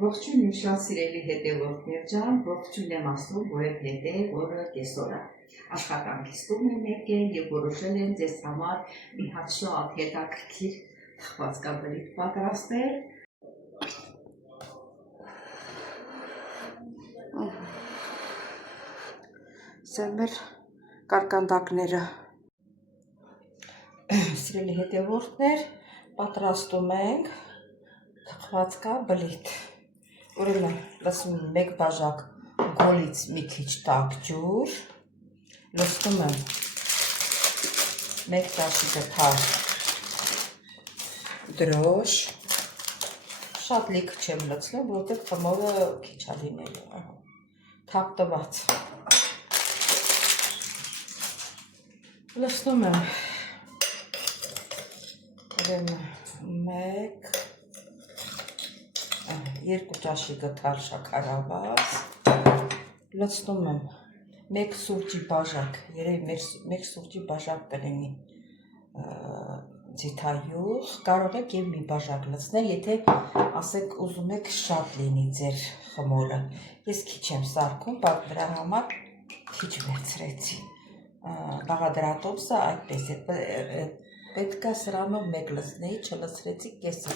Ողջույն իմ շատ սիրելի հետևորդներ ջան, ողջույն եմ ասում որովհետև որը կեսօր է աշխատանքից տուն եմ եկել եւ որոշել եմ ձեզ համար մի հատ շատ հետաքրքիր թխվածքաբրիթ պատրաստել։ Սա մեր կարկանդակները։ Սիրելի հետևորդներ, պատրաստում ենք թխվածքաբրիթ։ Ուրեմն լցնում եմ 1 բաժակ գոլից մի քիչ տաք ջուր, լցնում եմ 1 ճաշի գթար դրոշ, շատ լիքը չեմ լցնում, որովհետև խմորը քիչ է լինելու, թափտված։ Լցնում եմ ուրեմն 2 ճաշի գթար շաքարավազ, լցնում եմ 1 սուրճի բաժակ, երևի 1 սուրճի բաժակ կլինի ձիթայուղ, կարող եք եւ մի բաժակ լցնել, եթե ասեք ուզում եք շատ լինի ձեր խմորը։ Ես քիչ եմ սարքում, դրա համար քիչ վերցրեցի։ Բաղադրատոմսը այդպես է, պետք է սրանով 1 լցնեի, չլցրեցի կեսը,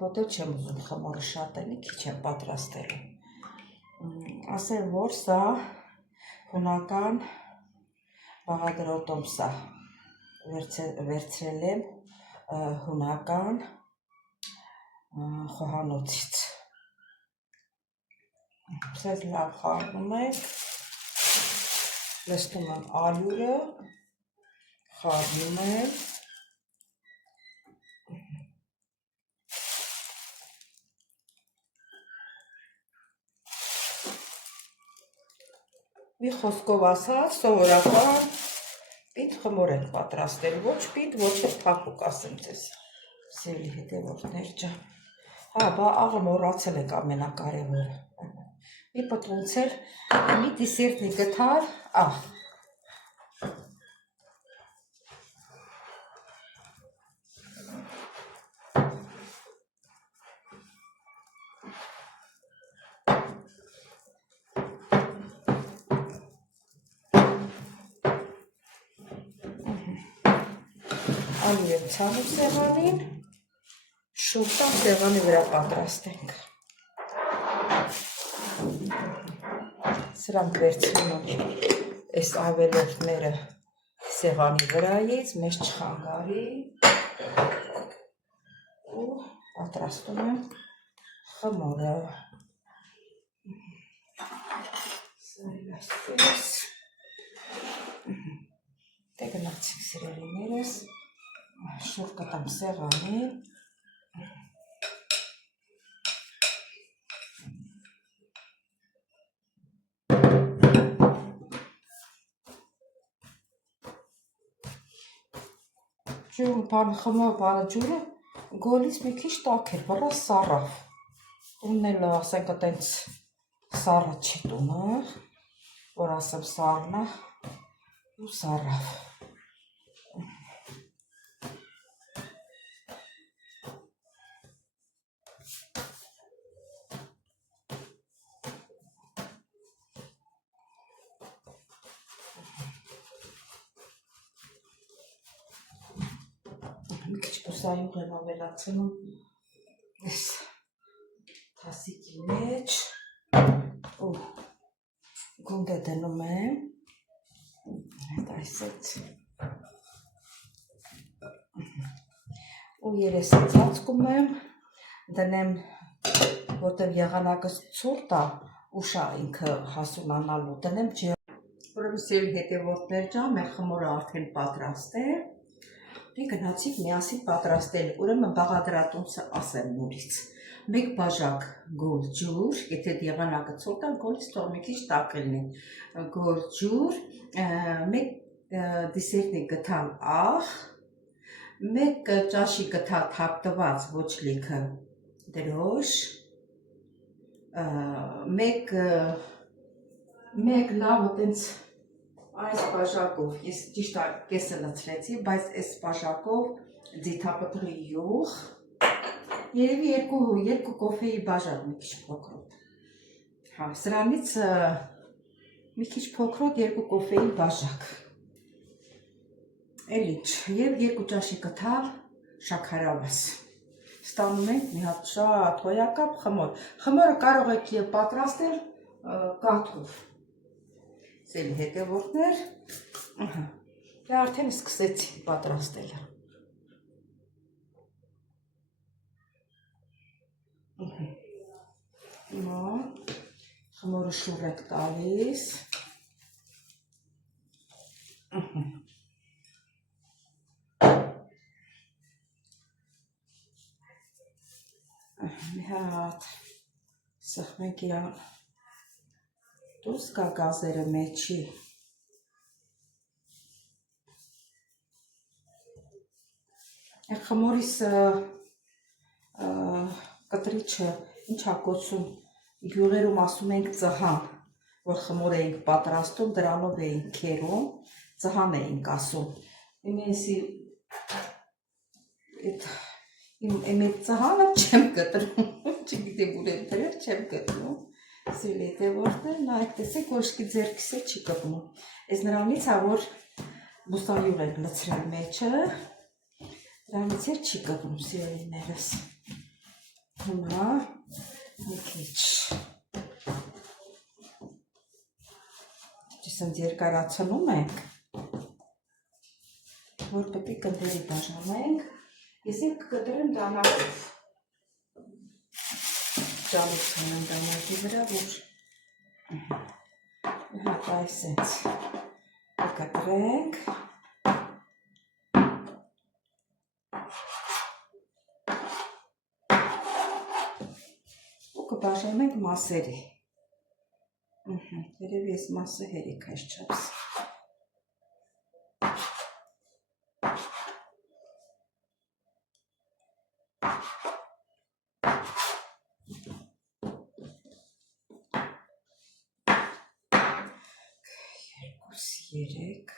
որտեղ չեմ ուզում խմորը շատ լինի, քիչ եմ պատրաստելու։ Ասեմ, որ սա հունական բաղադրատոմս է, վերցրել եմ հունական խոհանոցից։ Սա լավ խառնում ենք, լցնում եմ ալյուրը, խառնում եմ, մի խոսքով ասած, սովորական պինդ խմոր ենք պատրաստել, ոչ պինդ, ոչ էլ փափուկ, ասեմ ձեզ, սիրելի հետևորդներ ջան։ Հա, բա աղը մոռացել եք ամենակարևորը։ Մի պտղունցել, մի դիսերտնի գթար աղ։ Ալու եմ ցանում սեղանին, շուտով սեղանի վրա պատրաստենք։ Սրանք վերցնում եմ այս ավելորդները սեղանի վրայից, մեզ չխանգարի ու պատրաստում եմ խմորը։ Դե գնացինք սիրելիներս, շուտ կտամ սեղանին։ Խմոր բանը ջուրը գոլից մի քիչ տաք էր, բռա սառավ։ Տունն էլ ասենք այտենց սառը չի տունը, որ ասեմ սառն է ու սառավ։ Մի քիչ բուսայուղ եմ ավելացնում այս թասիկի մեջ ու գունդը դնում եմ, հետ այսեց ու երեսը ծածկում եմ, դնեմ, որտև եղանակը ցուրտ է, ուշ է ինքը հասունանալու, դնեմ ջրը։ Ուրեմն սիրելի հետևորդներ ջան, մեր խմորը արդեն պատրաստ է։ Դե գնացինք միասին պատրաստել, ուրեմն բաղադրատոմսը ասեմ նորից։ 1 բաժակ գոլ ջուր, եթե եղանակը ցուրտ է, գոլից թող մի քիչ տաք լինի, գոլ ջուր, 1 դիսերտնի գթար աղ, 1 ճաշի գթար թափտված ոչ լիքը դրոշ, 1 լավ այտենց այս բաժակով, ես ճիշտ կեսը լցրեցի, բայց այս բաժակով ձիթապտղի յուղ, երևի երկու կոֆեի բաժակ մի քիչ փոքրոտ։ Հա, սրանից մի քիչ փոքրոտ երկու կոֆեի բաժակ։ Էլի եւ երկու ճաշի կթալ շաքարավազ։ Ստանում ենք մի հատ շատ հոյակապ խմոր։ Խմորը կարող եք պատրաստել կաթով։ Սելի հետևորդներ, դե արդեն սկսեցի պատրաստելը։ Հիմա խմորը շուռ եք տալիս։ Մի հատ սխմենք իրան դուրս կա գազերը մեջի։ Խմորիս կտրիչը ինչա կոչում, գյուղերում ասում ենք ծհան, որ խմոր էինք պատրաստում, դրանով էինք քերում, ծհան էինք ասում։ Իմ այդ ծհանը չեմ գտնում, չգիտեմ ուր եմ դրել, չեմ գտնում։ Սիրելի հետևորդներ, նայեք, տեսեք, ոչքի ձեռքիս է չի գտնում։ Այս նրանից է, որ բուսանյուղ եք լցրել մեջը, դրանից էլ չի գտնում, սիրելիներս։ Հիմա մի քիչ ճիշտ երկարացնում ենք, որ պետք է գնդերի բաժանենք։ Ես էլ կկտրեմ դանակով։ Ճալուցում եմ դանակի վրա, որ հատ այսենց կկտրենք։ Ու կբաժանենք մասերի։ Երևի ես մասը հերիք այս չափս։ Երեք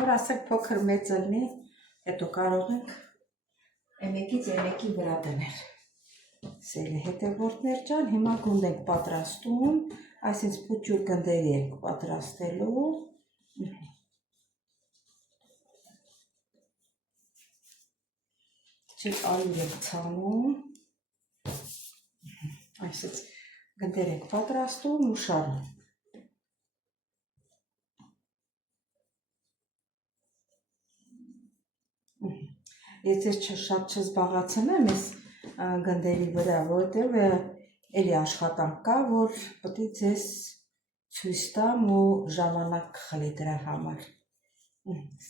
որ ասեք փոքր մեծ լինի, հետո կարող ենք մեկից մեկի վրա դնել։ Սիրելի հետևորդներ ջան, հիմա գունդ ենք պատրաստում, այսինքն փուճուր գնդերի ենք պատրաստելու։ Չեք ալյուր ենք ցանում, այսպես գնդեր ենք պատրաստում ու շարում։ Ես շատ չզբաղացնեմ ես գնդերի վրա, որովհետև էլի աշխատանք կա, որ պետք է ձեզ ցույց տամ ու ժամանակ կխլի դրա համար։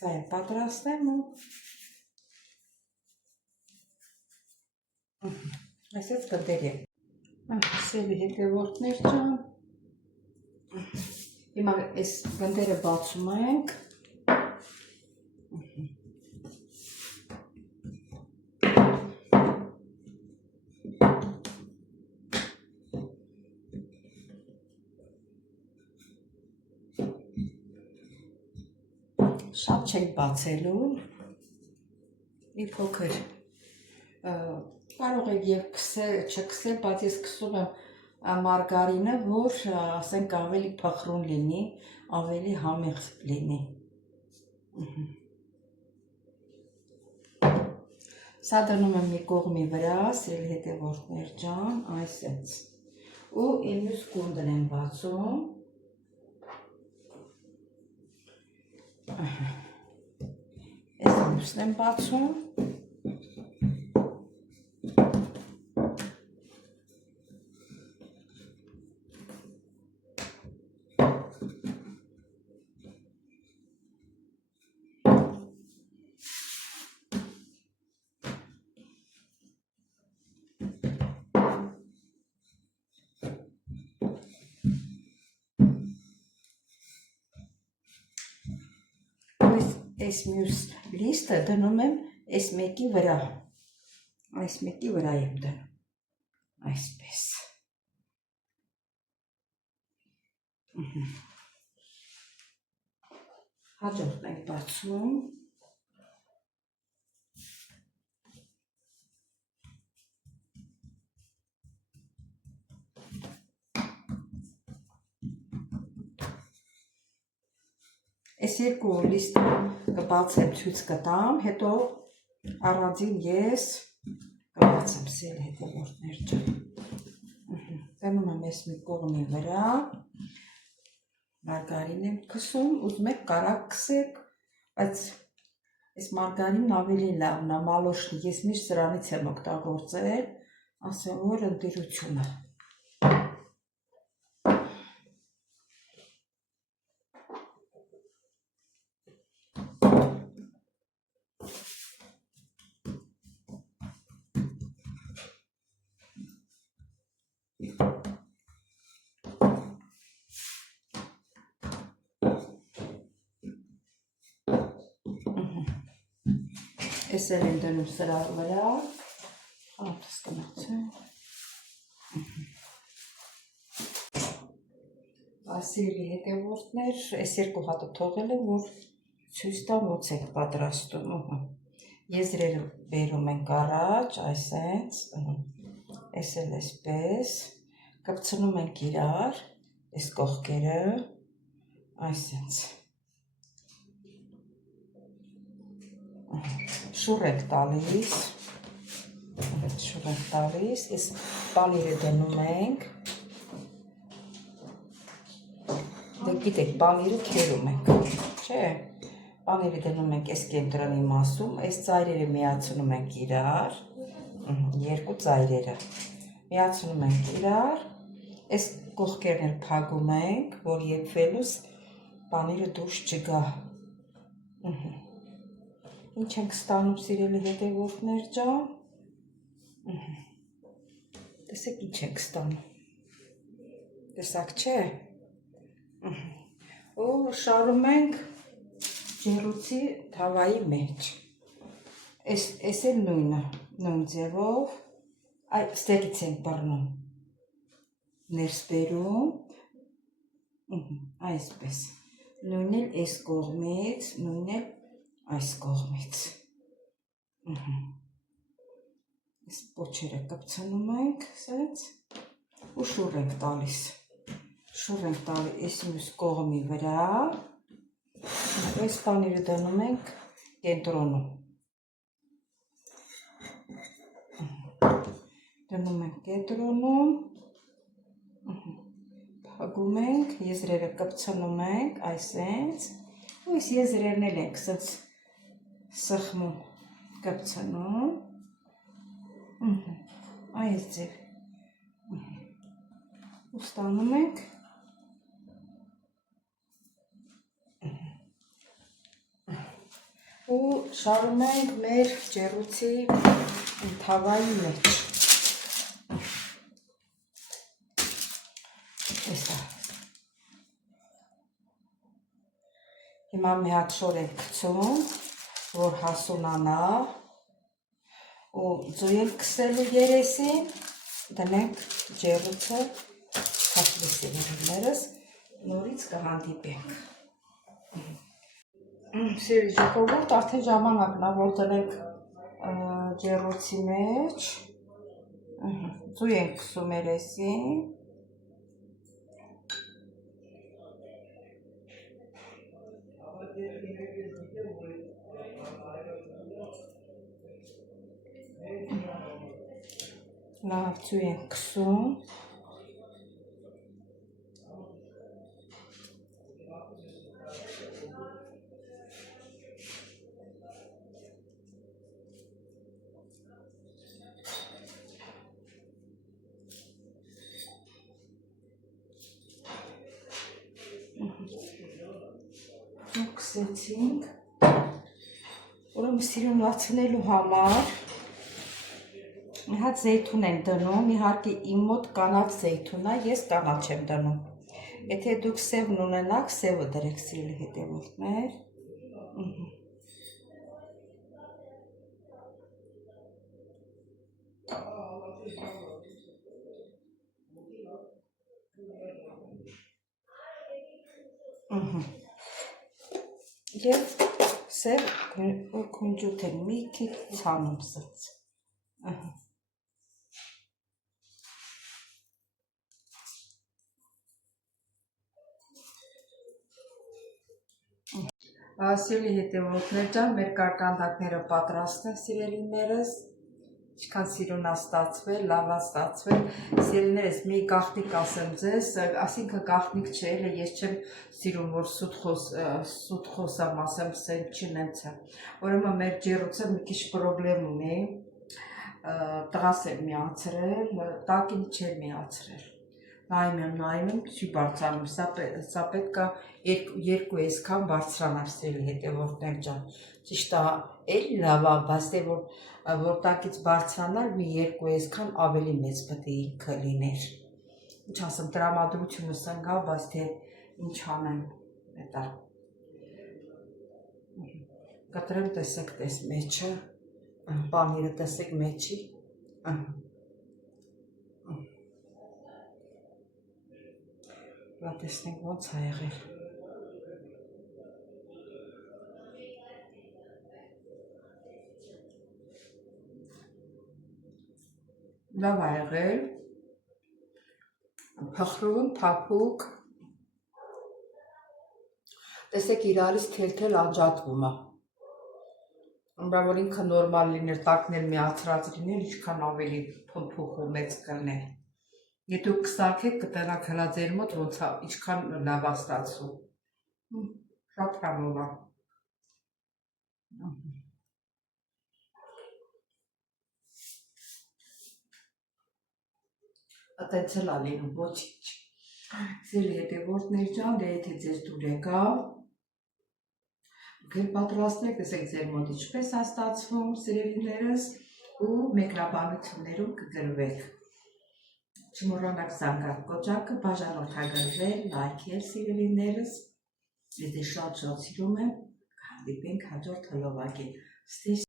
Սա եմ պատրաստեմ ու այսպես գնդեր եմ։ Սիրելի հետևորդներ ջան, հիմա այս գնդերը բացում ենք։ Շատ չենք բացելու, մի փոքր կարող եք և չքսել, բայց ես քսում եմ մարգարինը, որ ասենք ավելի փխրուն լինի, ավելի համեղ լինի։ Սա դնում եմ մի կողմի վրա, սիրելի հետևորդներ ջան, այսպես։ Ու մյուս գունդն եմ բացում։ Այս մյուսն եմ բացում։ Այս մյուս լիստը դնում եմ այս մեկի վրա, այս մեկի վրա եմ դնում, այսպես։ Հաջորդն ենք բացում։ Այս երկու լիստը կբացեմ ցույց կտամ, հետո առանձին ես կբացեմ սել հետևորդներ ջան։ Տանում եմ ես մի կողմի վրա, մարգարին եմ քսում, ուզում եք կարակ քսեք, բայց այս մարգարինն ավելի լավն է, մալոշնի, ես միշտ սրանից եմ օգտագործել, ասեմ որ ընտիրությունը։ Ես էլ եմ դնում սրա վրա, խանութս կնացեմ։ Սիրելի հետևորդներ, այս երկու հատը թողել եմ, որ ցույց տամ ոնց ենք պատրաստում։ Եզրերը բերում ենք առաջ, այսպես, այս էլ այսպես, կպցնում ենք իրար, այս կողքերը, այսպես։ Շուռ ենք տալիս, այս պանիրը դնում ենք, դե գիտեք, պանիրը քերում ենք, չէ, պանիրը դնում ենք այս կենտրոնի մասում, այս ծայրերը միացնում ենք իրար, երկու ծայրերը, միացնում ենք իրար, այս կողքերն էլ փակում ենք, որ եփվելուց պանիրը դուրս չգա, ինչ ենք ստանում սիրելի հետևորդներ ջան, տեսեք ինչ ենք ստանում, տեսակ չէ, ու շարում ենք ջեռուցի թավայի մեջ, այս էլ նույնը, նույն ձևով, ստեղից ենք բռնում, ներս բերում, այսպես, նույն էլ այս կողմից, նույն էլ այս կողմից, այս պոչերը կպցնում ենք, սենց, ու շուռ ենք տալիս, այս մյուս կողմի վրա, այս պանիրը դնում ենք կենտրոնում, փակում ենք, եզրերը կպցնում ենք, այսենց, ու այս եզրերն էլ ենք սենց սխմում, կպցնում, այս ձև, ու ստանում ենք, ու շարում ենք մեր ջեռուցի թավայի մեջ, հիմա մի հատ շոր ենք գցում, որ հասունանա, ու ձու ենք քսելու երեսին, դնենք ջեռուցը, թաշվեսի վերներս, նորից կհանդիպենք։ Սիրելի ժողովուրդ, արդեն ժամանակն է, որ դնենք ջեռուցի մեջ, ձու ենք քսում երեսին, լավ ձու ենք քսում, քսեցինք, ուրեմն սիրունացնելու համար մի հատ զեյթուն եմ դնում, իհարկե իմ մոտ կանաչ զեյթուն է, ես կանաչ եմ դնում, եթե դուք սևն ունենաք, սևը դրեք սիրելի հետևորդներ, Եվ սև քունջութ եմ մի քիչ ցանում սց։ Սիրելի հետևորդներ ջան, մեր կարկանդակները պատրաստ են, սիրելիներս, ինչքան սիրուն է ստացվել, լավ է ստացվել, սիրելիներս մի գաղտնիք ասեմ ձեզ, այսինքն գաղտնիք չէ, ես չեմ սիրում, որ սուտ խոսամ, ասեմ, սենց չնենց է, ուրեմն մեր ջեռոցը մի քիչ պրոբլեմ ունի, տղաս եմ միացրել, տակին չեմ միացրել, նայում եմ, չի բարձրանում, սա պետք է երկու այսքան բարձրանար, սիրելի հետևորդներ ջան, ճիշտ է, էլի լավ է, բայց թե որ տակից բարձրանար, մի երկու այսքան ավելի մեծ պետք է ինքը լիներ, ինչ ասեմ, տրամադրությունս ընկա, բայց թե ինչ անեմ, հետա, կտրեմ, տեսեք տես մեջը, պանիրը տեսեք մեջի, Լա տեսնենք ոնց է եղել։ Լավ է եղել։ Փխրուն, փափուկ։ Տեսեք իրարից թել անջատվում է։ Ըմբա որ ինքը նորմալ լիներ, տակն էլ միացրած լիներ, ինչքան ավելի փոփոխ ու մեծ կլներ։ Եթե դուք կսարքեք, կտենաք հլա ձեր մոտ ոնց է, ինչքան լավ է ստացվում։ Շատ համով է։ Այդպես էլ է լինում, ոչինչ։ Սիրելի հետևորդներ ջան, դե եթե ձեզ դուր եկավ, դուք էլ պատրաստեք, տեսեք ձեր մոտ ինչպես է ստացվում, սիրելիներս, ու մեկնաբանություններում կգրվեք։ Չմոռանաք զանգակ կոճակը, բաժանորդագրվել, լայքել սիրելիներս, ես դե շատ սիրում եմ, կհանդիպենք հաջորդ հոլովակին։